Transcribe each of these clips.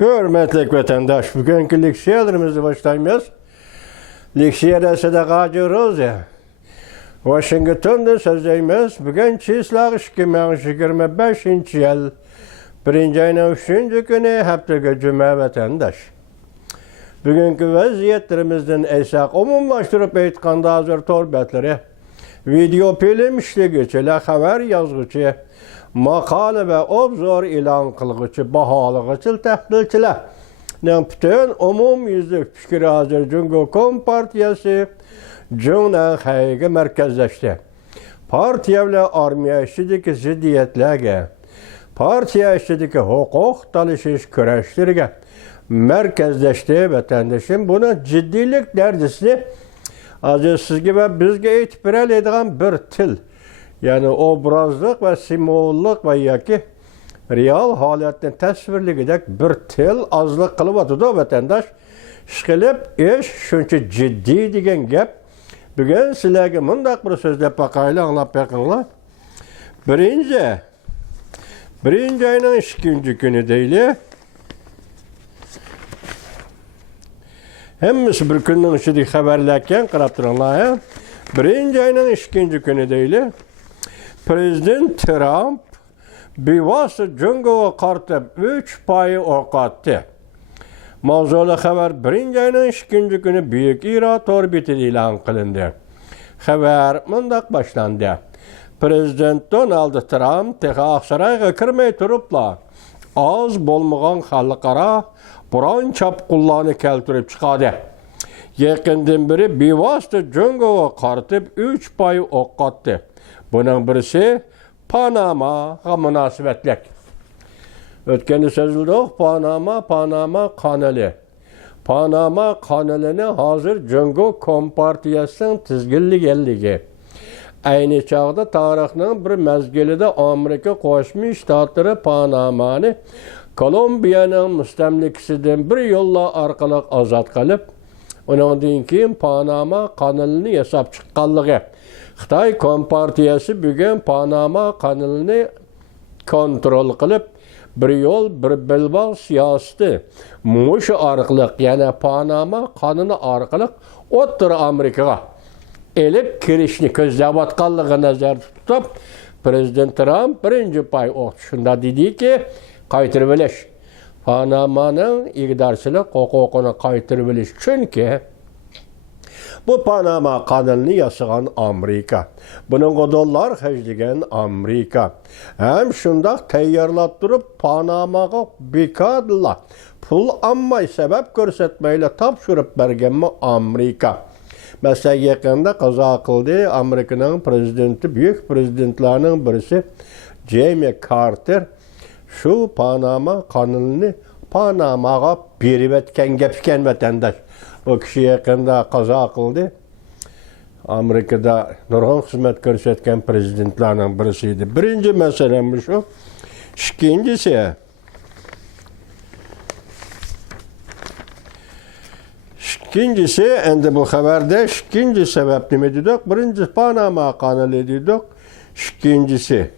Hürmetli vatandaş, bugünkü leksiyalarımızı başlaymayız. Leksiyada sadaka ediyoruz ya. Washington'da sözleyimiz, bugün çizler 2025 yıl, 1. ayının 3. günü haftaga cuma vatandaş. Bugünkü vaziyetlerimizden esak umumlaştırıp aytqanda hazır torbetleri, video film işlegiçiler, haber yazgıcı, makale ve obzor ilan kılgıcı, bahalıgıcı, tahlilçiler. Bütün umum yüzlük fikri hazır Cumhuriyet Partiyası Cumhuriyet Hayge merkezleşti. Partiya ve armiya işideki ziddiyetlerge, partiya işideki hukuk talışış küreşlerge merkezleşti vatandaşın. Bunun ciddilik derecesini aziz siz gibi bizge itibirel edilen bir til. Yani obrazlık ve simbolluk ve yaki real haletini tasvirlik edek bir til azlık kılıp atıdı vatandaş. Şıkılıp iş şunca ciddi degen gep. Bugün sizlerge mındak bir sözle bakayla anlap yakınla. Birinci ayının 2. günü değil. Hemmisi bir günün içinde haberlerken qaraptıranlar. 1. ayının 2. günü değil. Prezident Trump bevosita Cumhuriyet'e qarşı 3 payı o'qotdi. Mavzuli xabar 1. ayının 2. günü Büyük İrat orbiti e'lon qilindi. Xabar mundaq boshlandi. Prezident Donald Trump Oqsaroyga kirmay turibla oz bo'lmagan xalqaro biron chopqunlarni keltirib chiqadi. Yaqindan beri bevosita Cumhuriyet'e qarshi 3 payı o'qotdi. Bunun birisi Panama'ga münasebetlik. Ötkeni sözüldü Panama kanalı. Panama kanalını hazır Cumhuriyet Kompartiyasının tizgilli geldiği. Aynı çağda tarixinin bir mezgilide Amerika Qo'shma Shtatları Panama'nı Kolombiya'nın müstemlikisinden bir yolla arkalık azat kalıp, ondan keyin Panama kanalını yasap çıqqanlığı. Xitoy Kompartiyasi bugün Panama kanalını kontrol qilib, bir yol, bir bilbog' siyosati mush orqali, ya'ni Panama kanunu orqali O'rta Amerikaga elib kirishni ko'zlayotganligini nazarda tutib, Prezident Trump birinchi pay o'qishida dediki, qaytirib olish. Panama'nın iqtidorchilik huquqini qaytirib olish chunki bu Panama kanalını yasagan Amerika. Bunun kodollar hecdigen Amerika. Hem şundak teyyarlat durup Panama'ga bekadılar. Pul ammay sebep görsetmeyle tapşırıp bergen Amerika. Mesela yakında kaza kıldı Amerika'nın prezidenti, büyük prezidentlerinin birisi Jimmy Carter şu Panama kanalını Panama'ga berip etken gepken vatandaş. O kişi yakında kaza kıldı. Amerika'da nurg'un hizmet ko'rsatgan prezidentlarning birisiydi. Birinci meselemiz şu. İkincisi, endi bu haberde ikinci sebep nima dedik? Birinci Panama kanalı dedik. İkincisi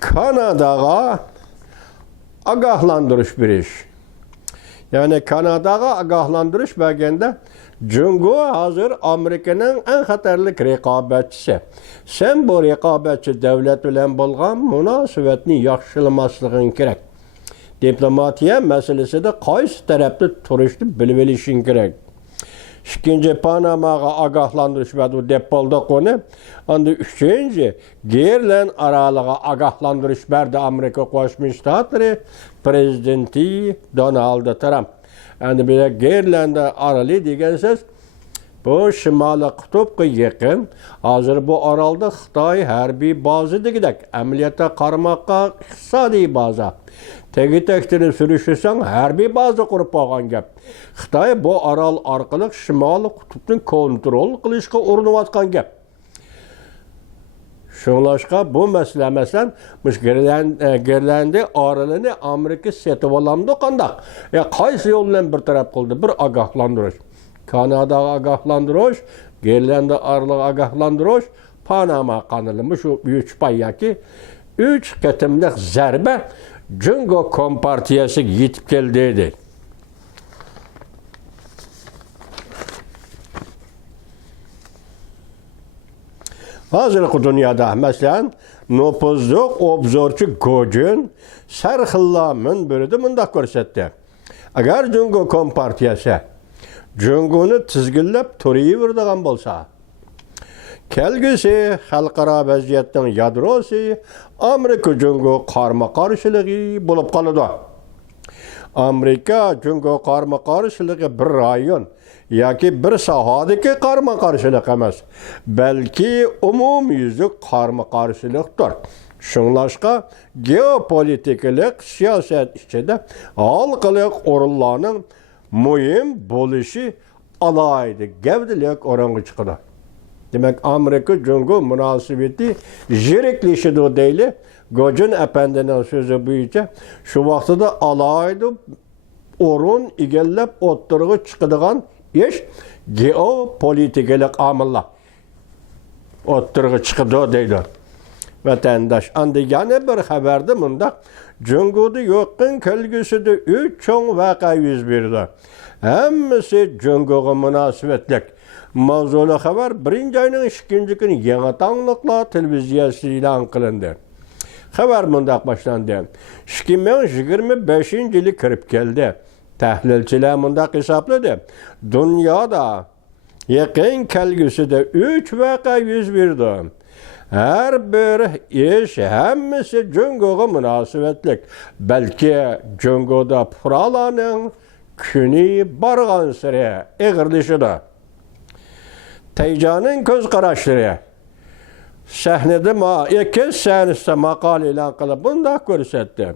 Kanada'ga agahlandırış bir iş. Yani Kanada'ga agahlandırış belgende Cumhuriyet hazır Amerika'nın en xatarlik rekabetçisi. Sen bu rekabetçi devlet bilen bolgan münasebetini yaxşılamaslığın gerek. Diplomatiya meselesi de qaysi tarafta turishni bilib olishing kerak. İkinci Panama'ga agahlandırış verdi dep boldu konu. Onda üçüncü Gerlen aralığa agahlandırış verdi Amerika Qo'shma Shtatları prezidenti Donald Trump. Yani bir Gerlen'de aralı degan söz bu Şimali Kutup'a yakın. Hazır bu aralda Xitoy harbiy bazı degidek amaliyata qarmoqqa iqtisodiy baza. Tegi tektirini sürüşürsen harbiy bazı kurup olgan gap. Xitoy bu aral orqali Şimali Kutup'ni kontrol qilishga urinayotgan gap. Şunlaşqa bu mesele mesela Gerlendi aralını Amerika setib olamdı qandaq. Ya qaysi yo'l bilan bir taraf qildi? Bir agahlandirish. Kanada'ga agahlandirish, Gerlendi aralıq agahlandirish, Panama kanalı şu 3 pay yaki 3 qatımlıq zərbə Cungo Kompartiyası yetib keldi dedi. Hazırki dünyada mesela nopuzluq obzorçu Gojin sarxilla minbirida mundaq ko'rsatdi. Agar Cungo Kompartiyasi Cungoni tizginlab turaveradigan bo'lsa, kelgusi xalqaro vaziyatning yadrosi Amerika Cungo qarama-qarshiligi bo'lib qoladi. Amerika Cungo qarama-qarshiligi bir rayon yoki bir sohadagi qarama-qarshilik emas, balki umumyuzlik qarama-qarshilikdir. Shunlashqa geopolitikalik siyosat ichida xalqaro o'rinlarning muhim bo'lishi alohida gavdalik o'ringa chiqadi. Demak, Amerika Cungo munosabati zeriklashidi deyli. Gojin apandining so'zi bo'yicha shu vaqtida alohida o'rin egallab o'ttirg'i chiqadigan ish geopolitikalik omillar o'ttirg'i chiqadi deydi. Vatandaş. Anda yana bir xabarda mundaq Cungo'da yo'qin kelgusida 3 cho'ng voqea yuz berdi. Hammasi Cungo'ga munosabatlik. Mavzuli xabar 1-oyning 2 kuni Yangi Tongliklar televiziyasida e'lon qilindi. Xabar mundaq boshlandi. 2025-yili kirib keldi. Tahlilchilar mundaq hisobladi. Dunyoda yaqin kelgusida 3 voqea yuz berdi. Her bir iş hammasi Cungo'ga munosabatlik. Balki Cungo'da puralarning kuni borgan sari eg'irlashidi. Tayjonning ko'z qarashlari sahnada ikki sahnada maqola e'lon qilib bunday ko'rsatdi.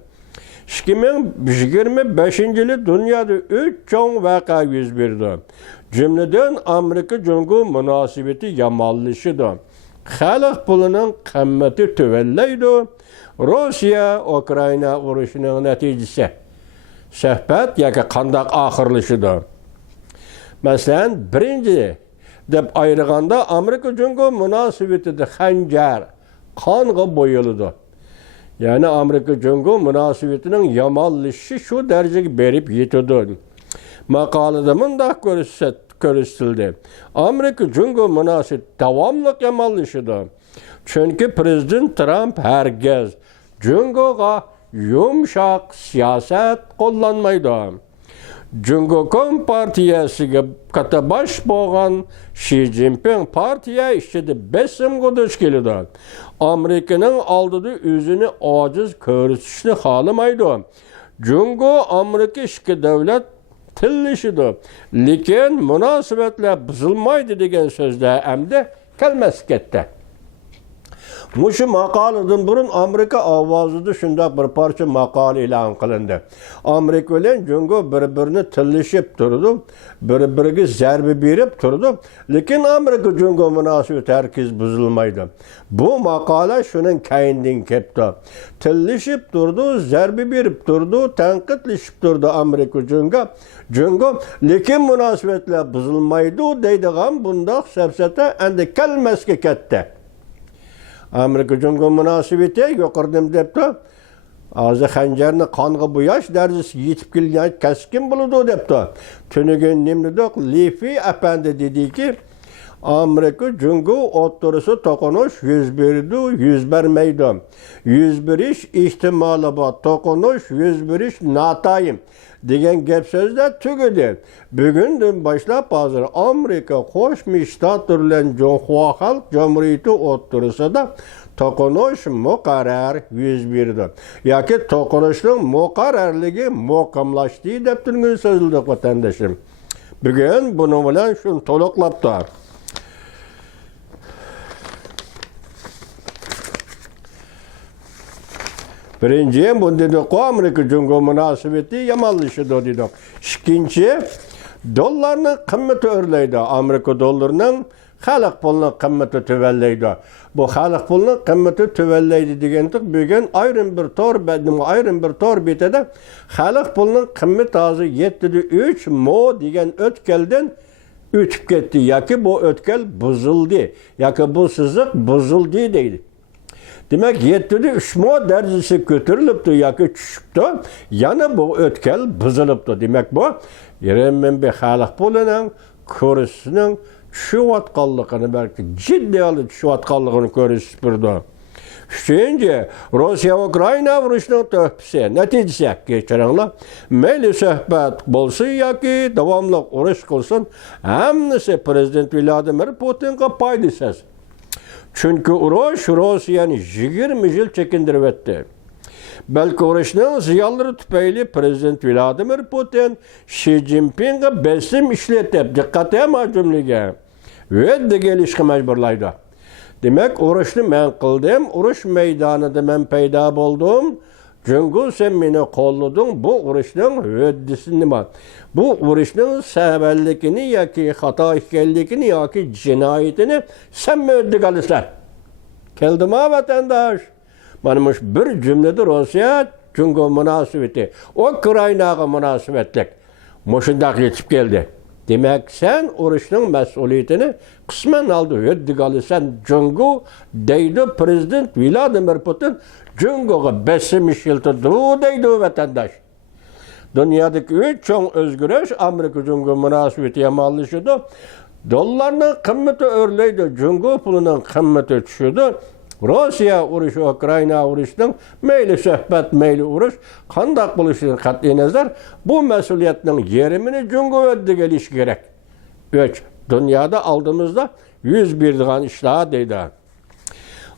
2025-yili dunyoda 3 cho'ng voqea yuz berdi. Jumladan Amerika Cungo munosabati yomonlashdi. Xalq pulining qimmati tuvallaydi. Rossiya Ukraina urushining natijasi. Suhbat yoki qandoq oxirlashidi. Masalan, birinchi deb ayirganda Amerika Cungo munosabatida xanjar qonga bo'yildi. Ya'ni Amerika Cungo munosabatining yomonlashishi shu darajaga berib yetadi. Maqolada bunday ko'rsatildi. Amerika Cungo munosabati davomli yomonlashadi. Chunki Prezident Trump hargiz Cungoga yumshoq siyosat qo'llanmaydi. Cungo Kompartiyasiga qatabosh bo'lgan Xi Jinping partiya ishida besimga duch keladi. Amerikaning oldida o'zini ojiz ko'rsatishni xohlamaydi. Cungo Amerika ikki davlat tillashidi. Lekin munosabatlar buzilmaydi degan so'zlar hamda kelmas ketdi. Mushu maqoladan burun Amerika ovozida shunday bir parcha maqola e'lon qilindi. Amerika bilan Cungo bir-birini tillashib turdi, bir-biriga zarba berib turdi, lekin Amerika Cungo munosabati hargiz buzilmaydi. Bu maqola shuning kayindan keldi. Tillashib turdi, zarba berib turdi, tanqidlashib turdi Amerika Cungo, lekin munosabatlar buzilmaydi deydigan bundoq safsata endi kelmasga ketdi. Amerika Cungo munosabati yo'qirdim debdi. Hozir xanjarni qonga bo'yash darajasiga yetib kelgan kaskin bo'ladi debdi. Tunigan nimnidoq Lifi apandi dediki, Amerika Cungo o'ttirisi to'qinish yuz berdi, yuz bermaydi. Yuz berish ehtimoli bor, to'qinish yuz berish notayin degan gap so'zlar tugadi. Bugundan boshlab hozir Amerika Qo'shma Shtatlar bilan Jonhua Xalq Jamhuriyati o'ttirisida to'qinish muqarrar yuz berdi. Yoki to'qinishning muqarrarligi muqamlashdi deb turgan so'zlar vatandoshim. Bugun buni bilan shuni to'liqlabdi. Birinchi, bunda Amerika Cungo munosabati yomonlashadi dedik. Ikkinchi, dollarning qimmati o'rlaydi. Amerika dollarining xalq pulining qimmati tuvallaydi. Bu xalq pulining qimmati tuvallaydi deganda bugun ayrim bir tor betida xalq pulining qimmati hozir 7.3 mo degan o'tkaldan o'tib ketdi. Yoki bu o'tkal buzildi, yoki bu siziq buzildi deydi. Demek 7'de 3 mo derecesi kötürülüptü yoki tushibdi. Yana bu ötkel buzuluptu. Demek bu Yeremen bir halk bulunan ko'rishining tushayotganligini balki jiddiy olib tushayotganligini ko'rish turdi. Üçüncü, Rusya-Ukrayna vuruşunun töhpisi, neticesi geçirenler, meyli söhbet bolsun ya ki devamlı uruş kılsın, hemisi Prezident Vladimir Putin'e paydasız. Çünkü uruş Rusya'nı 20 yıl çekindirip etti. Belki uruşun ziyarları tüpeyli Prezident Vladimir Putin, Xi Jinping'e besim işletip, dikkat etme cümlege, ve de gelişki mecburlaydı. Demek urushni men qildim, urush meydanida men paydo bo'ldim. Jungu sen meni qo'llading. Bu urushning hoddisi nima? Bu urushning sababligini yoki xato ekanligini yoki jinoyatini sen mo'ddigalaysan. Keldimi vatandosh? Mana shu bir jumlada Rossiya Jungu munosabati, Ukraynaga munosabatlik mushundaq yetib keldi. Demek sen urushning mas'uliyatini qisman oldi. Yoddigalysan Jungu deydi Prezident Vladimir Putin Junguga besim ishiltirdi deydi vatandosh. Dunyodagi 3 cho'ng o'zgarish Amerika Jungu munosabati yomonlashadi. Dollarning qimmati o'rlaydi, Jungu pulining qimmati tushadi. Rossiya urushi, Ukrayna urushining meyli suhbat, meyli urush qanday bo'lishidan qat'iy nazar bu mas'uliyatning yerimini Jungu o'ddigalish kerak. 3. Dunyoda oldimizda 100 berdigan ishlar deydi.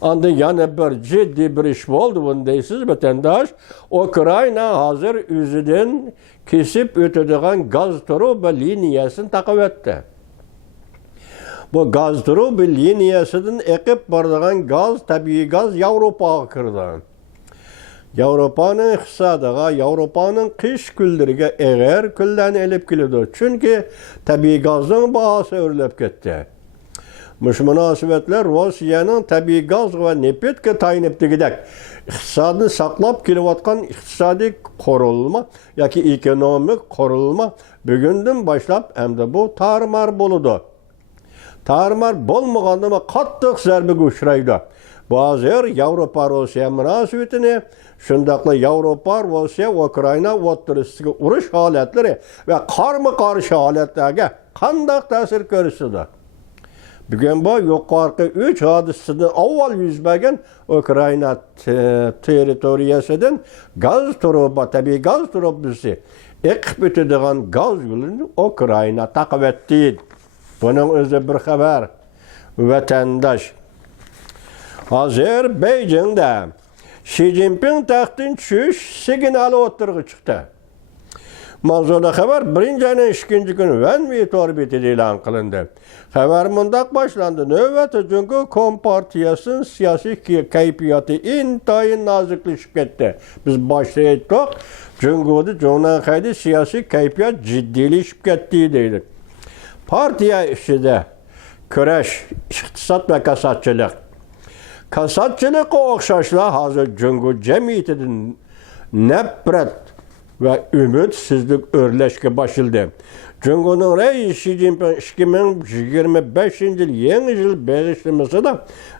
Anda yana bir ciddi bir ish bo'ldi bundaysiz vatandosh. Ukrayna hozir o'zidan kesib o'tadigan gaz truba liniyasini taqib o'tdi. Bu gaz truba liniyasidan eqib boradigan gaz, tabiiy gaz Yevropaga kirdi. Yevropaning iqtisodiga, Yevropaning qish kunlariga eg'er kunlarni elib keladi. Chunki tabiiy gazning bahosi o'rlab ketdi. Mush munosabatlar Rossiyaning tabiiy gaz va neftga tayinibdigidek iqtisodni saqlab kelayotgan iqtisodiy qurilma yoki ekonomik qurilma bugundan boshlab endi bu tarmar bo'ladi. Tarmar bo'lmaganda qattiq zarbaga uchraydi. Hozir Yevropa-Rossiya munosabatini, shundaqla Yevropa-Rossiya Ukrayna o'rtasidagi urush holatlari va qarama-qarshi holatlarga qanday ta'sir ko'rsatadi? Bugun bu yuqorqi 3 hodisadan avval yuz bergan Ukrayna territoriyasidan gaz truba, tabiiy gaz trubasi eqib o'tadigan gaz yo'lini Ukrayna taqib etdi. Bunun özü bir xabar. Vatandaş. Hozir Beijing'de Xi Jinping taxtdan tushish signali o'tirg'i chiqdi. Mavzuda xabar birinchi ayning 2 kuni Vanvi orbitida e'lon qilindi. Xabar mundaq boshlandi. Navbatda Jungu Kompartiyasining siyosiy kayfiyati intayin noziklashib ketdi. Biz boshda aytdik, Junguda Jonanxayda siyosiy kayfiyat jiddiylashib ketdi deydi. Partiya ishida kurash, iqtisod va kasodchilik. Kasodchilikqa o'xshashlar hozir Jungu jamiyatidan nafrat va umidsizlik o'rlashga boshladi. Junguning raisi Xi Jinping 2025-yil yangi yil bag'ishlamasida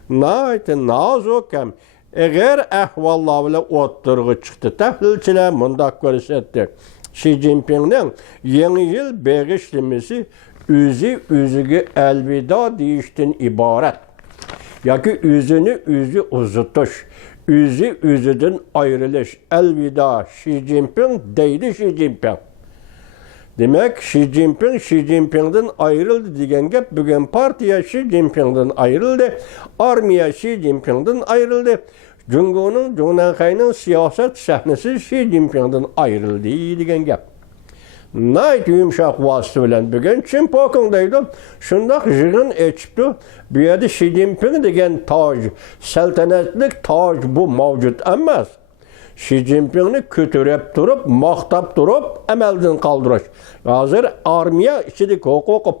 nozik ham eg'er ahvollar bilan o'tirg'i chiqdi. Tahlilchilar mundaq ko'rsatdi. Xi Jinpingning yangi yil bag'ishlamasi o'ziga elvida deyishdan iborat. Yoki o'zini uzutish, o'zidan ayrilish, elvida Xi Jinping deydi Xi Jinping. Demek Xi Jinping'dan ayrıldı degan gap bugun partiya Xi Jinping'dan ayrıldı, armiya Xi Jinping'dan ayrıldı. Junguning Jonanxayning siyosat sahnasi Xi Jinping'dan ayrıldı degan gap. Nayt yumshoq vosita bilan bugun Chimpokingdaydi. Shundaq yig'in echibdi. Bu yerda Xi Jinping degan toj, saltanatlik toj bu mavjud emas. Xi Jinpingni ko'tarib turib, maqtab turib, amaldan qoldirish. Hozir armiya ichidagi huquqi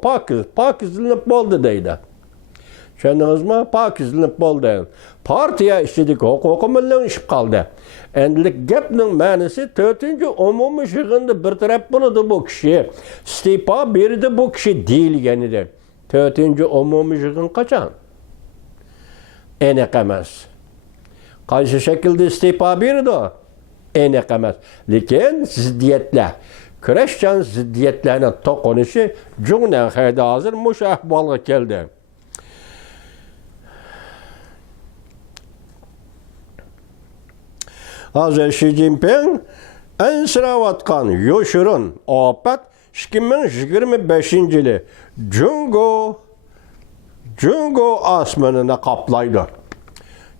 pokizlanib bo'ldi deydi. Tushundingizmi? Pokizlanib bo'ldi. Partiya ichidagi huquqi millionlashib qoldi. Endilik gapning ma'nosi 4-umumiy yig'inda bir taraf bo'ladi bu kishi. Iste'fo berdi bu kishi deyilgan edi. 4-umumiy yig'in qachon? Aniq emas. Qaysi şekilde istifa berdi? Aniq emas. Lekin ziddiyetler, kurashchan ziddiyetlarning to'qinishi Junanxayda hozir mush ahvolga keldi. Hozir Xi Jinping ansirayotgan yoshirin ofat 2025-yili Jungo osmonini qoplaydi.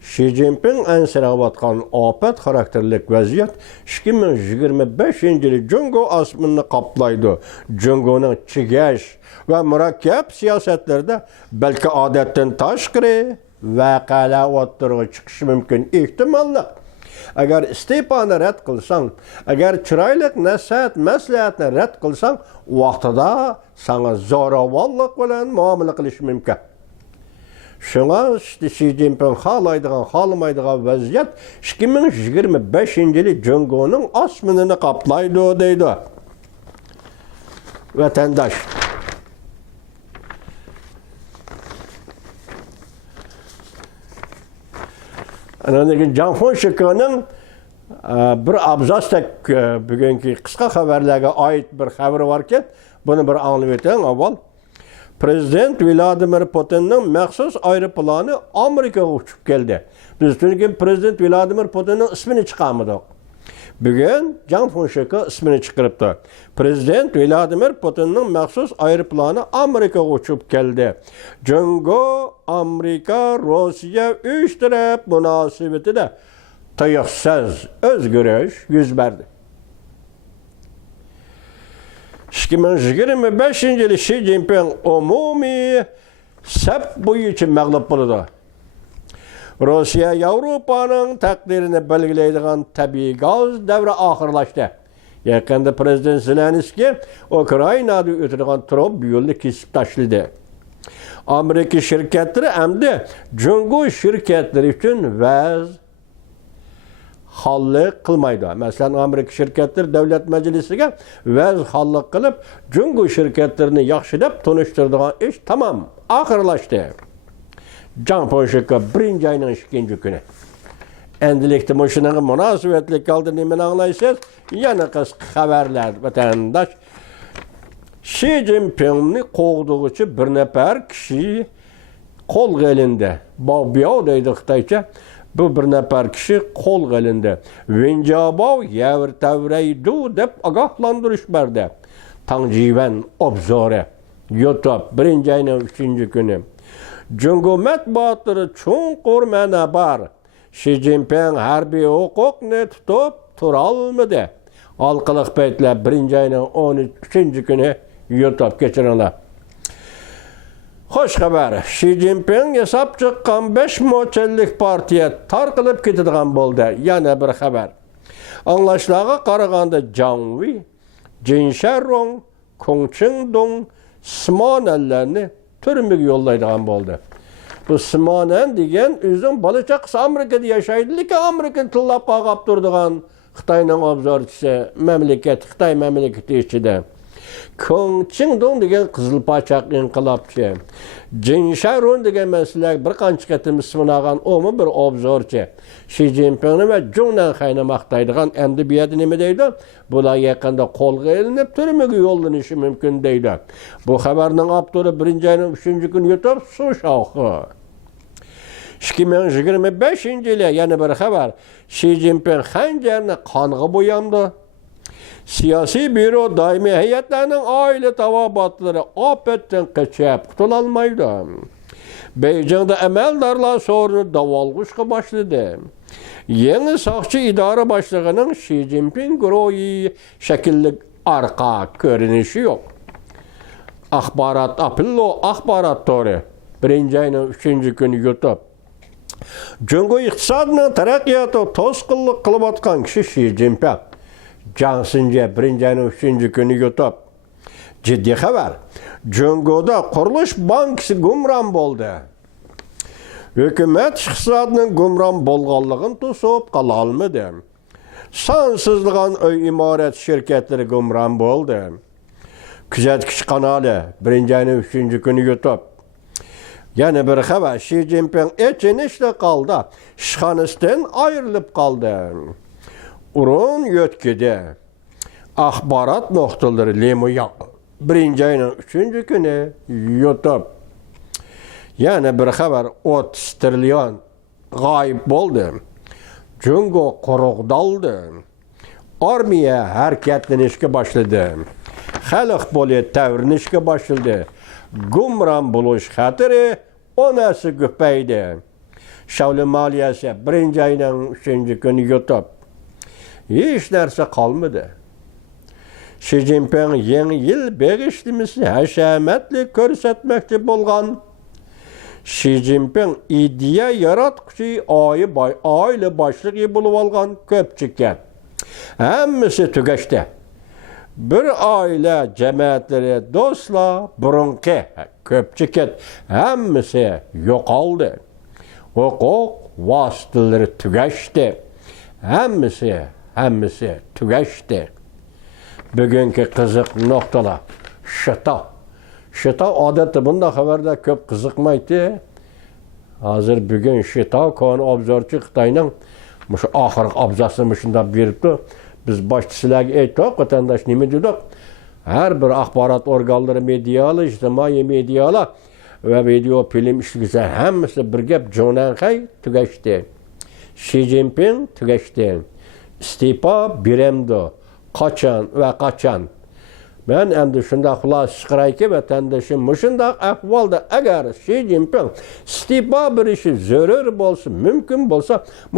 Xi Jinping ansirayotgan ofat xarakterlik vaziyat 2025-yili Jungo osmonini qoplaydi. Jungoning chigash va murakkab siyosatlarda balki odatdan tashqari voqealar o'tirg'i chiqishi mumkin ehtimolli. Agar iste'foni rad qilsang, agar chiroyli nasihat, maslahatni rad qilsang, vaqtida sana zo'ravonlik bilan muomala qilish mumkin. Shunga Xi Jinping xohlaydigan, xohlamaydigan vaziyat 2025-yili Jungoning osmonini qoplaydi deydi. Vatandosh. Anadaki Can Fonseca'nın bir abzasda bugünkü qisqa xabarlarga ait bir xabari varken, bunu bir anlayıp öteyim avval. Prezident Vladimir Putin'nin məxsus aeroplani Amerika'ya uçup geldi. Biz çünkü Prezident Vladimir Putin'nin ismini çıkarmadık. Bugün Can Fonseca ismini çıkarıptı. Prezident Vladimir Putin'nin məxsus aeroplanı Amerika'ya uçup geldi. Jungo, Amerika, Rusya üç taraf münasebeti de tayıksız özgürüş yüz verdi. 2025-yili Xi Jinping umumi sep bo'yicha mag'lub bo'ldi. Rusya Yevropaning taqdirini belgilaydigan tabiiy gaz davri oxirlashdi. Yaqinda Prezident Zelenskiy Ukrainada o'tadigan turib yo'lni kesib tashladi. Amerika shirkatlari hamda Jungo shirkatlari uchun vaz hallik qilmaydi. Masalan, Amerika shirkatlari davlat majlisiga vaz hallik qilib, Jungo shirkatlarini yaxshilab tanishtiradigan ish tamam oxirlashdi. Can Fonseca birinci ayının 2. günü. Endilikte muşunun münasebetli kaldığını emin anlayısınız. Yana qısqa xabarlar vatandaş. Xi Jinping'ni qoğduğu için bir nefer kişi kol elinde. Bağbiyav deydi Xitaycha. Bu bir nefer kişi kol elinde. Vincabav yavr tavraydu deb agahlandırış berdi. Tangjivan obzori. YouTube 1. ayının 3. günü. Jungo matbuotlari chunqur ma'na bor. Xi Jinping harbiy huquqni tutib tura olmadi. Halqiliq paytlar 1. ayning 13. kuni YouTube kechiringlar. Xo'sh xabar. Xi Jinping yasab chiqqan 5 mo'challik partiya tarqalib ketadigan bo'ldi. Yana bir xabar. Anglashlarga qaraganda Jiangwi, Jinsharong, Kongqingdong, Smonanlarni türmüge yollaydigan bo'ldi. Bu Simonan degan o'zing bola chaqasi Amerikada yashaydi, lekin Amerika tillab qolib turadigan Xitoyning obzorchisi mamlakat, Xitoy mamlakati ichida. Kongqingdong degan qizilpachaq inqilobchi. Jinsharong degan masala bir qancha qatim ismini olgan o'mi bir obzorchi. Xi Jinpingni va Junanxayni maqtaydigan endi bu yerda nima deydi? Bular yaqinda qo'lga ilinib turmaga yo'llanishi mumkin deydi. Bu xabarning avtori 1. ayning 3. kuni YouTube suv shoxi. 2025-yili yana bir xabar. Xi Jinping xanjarni qonga bo'yamdi. Siyosiy büro doimiy heyetlerinin aile tavabatları opetten kaçıp qutulolmaydi. Beijing'de emeldarlar sorunu davolg'ishga başladı. Yeni saqchi idora başlig'ining Xi Jinping guruhi shakilli arqa ko'rinishi yo'q. Apollo axborot to'ri 1. ayning 3. kuni YouTube. Jungo iqtisodining taraqqiyoti to'sqinlik qilayotgan kishi Xi Jinping. Johnson 1. ayning 3. kuni YouTube. Ciddi xabar. Jungoda qurilish bankisi gumron bo'ldi. Hukumat iqtisodining gumron bo'lganligini to'sib qala olmadi. Sonsizligan uy imorat shirkatlari gumron bo'ldi. Kuzatgich kanali 1. ayning 3. kuni YouTube. Yana bir xabar, Xi Jinping echinishda qoldi. Ishxonasidan ayrilib qoldi. Urun yo'tkida axborot nuqtalari Lemoya 1-oyning 3-kuni YouTube. Yana bir xabar, 30 trillion g'oyib bo'ldi. Jungo quruqdaldi. Armiya harakatlanishga boshladi. Xalq bo'li tavrinishga boshladi. Gumron bo'lish xatiri onasi ko'paydi. Shavli moliyasi 1-oyning 3-kuni YouTube. Hech narsa qolmadi. Xi Jinping yangi yil beg'ishtimizni hashamatli ko'rsatmoqchi bo'lgan. Xi Jinping ideya yaratquchi oila boshlig'i bo'lib olgan ko'pchilik. Hammasi tugashdi. Bir oila jamoatlari, do'stlar, burunqi ko'pchilik hammasi yo'qoldi. Huquq vositalari tugashdi. Hammasi tugashdi. Bugungi qiziq nuqtalar. Shito odatda bunday xabarda ko'p qiziqmaydi. Hozir bugun Shito koni obzorchi Xitoyning shu oxirgi abzasini shunda beribdi. Biz boshqa sizlarga aytdik, vatandosh nima dedik? Har bir axborot organlari, medialar, ijtimoiy medialar va video film ishligisi hammasi birga jo'nanqay tugashdi. Xi Jinping tugashdi. Iste'fo beremdi. Qachon? Men endi shunda xulosa chiqarayki, vatandoshim, shunday ahvolda agar Xi Jinping iste'fo berishi zarur bo'lsa, mumkin bo'lsa,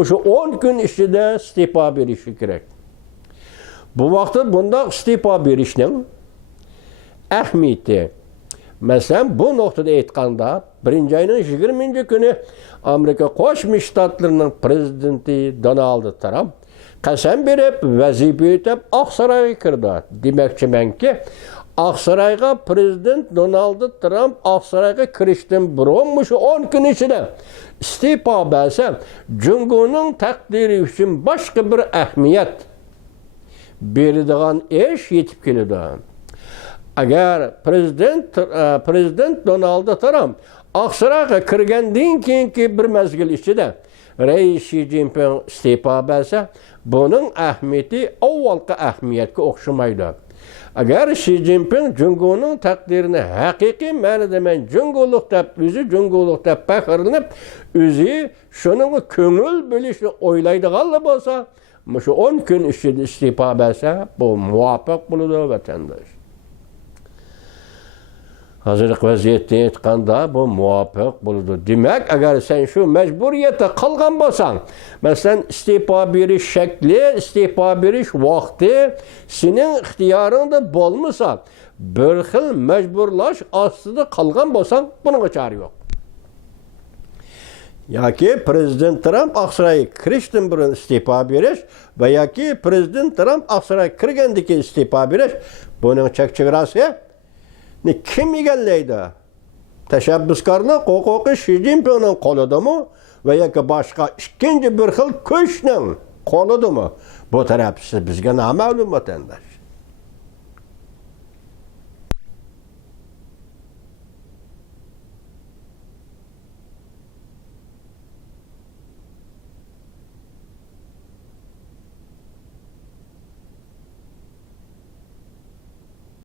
shu 10 kun ichida iste'fo berishi kerak. Bu vaqtda bunday iste'fo berishning ahamiyati, masalan, bu nuqtada aytganda, 1-oyning 20-kuni Amerika Qo'shma Shtatlarining prezidenti Donald Trump qasam berib, vazifa o'tab Oqsaroyga kirdi. Demoqchimanki, Oqsaroyga prezident Donald Trump Oqsaroyga kirishdan burun shu 10 kun ichida iste'fo bersa, Jungoning taqdiri uchun boshqa bir ahamiyat beradigan ish yetib keladi. Agar prezident Donald Trump Oqsaroyga kirgandan keyingi bir mezgil ichida Rais Xi Jinping iste'fo bersa, buning ahamiyati avvalgi ahamiyatga o'xshamaydi. Agar Xi Jinping Jungoning taqdirini haqiqiy ma'noda men Jungolik deb, o'zi Jungolik deb faxrlanib, o'zi shuning ko'ngil bo'lishni o'ylaydigan bo'lsa, shu 10 kun ichida iste'fo bersa, bu muvofiq bo'ladi vatandosh. Hozirgi vaziyatda aytganda bu muvofiq bo'ladi. Demak, agar sen shu majburiyatda qolgan bo'lsang, masalan, iste'fo berish shakli, iste'fo berish vaqti sening ixtiyoringda bo'lmasa, bir xil majburlash ostida qolgan bo'lsang, buning chora yo'q. Yoki prezident Trump Oqsaroyga kirishdan burun iste'fo berish va yoki prezident Trump Oqsaroyga kirgandan keyin iste'fo berish, buning chek-chegarasi kim egallaydi? Tashabbuskorning huquqi Xi Jinpingning qo'lidami va yoki boshqa ikkinchi bir xil kuchning qo'lidami? Bu tarafisi bizga noma'lum vatandosh.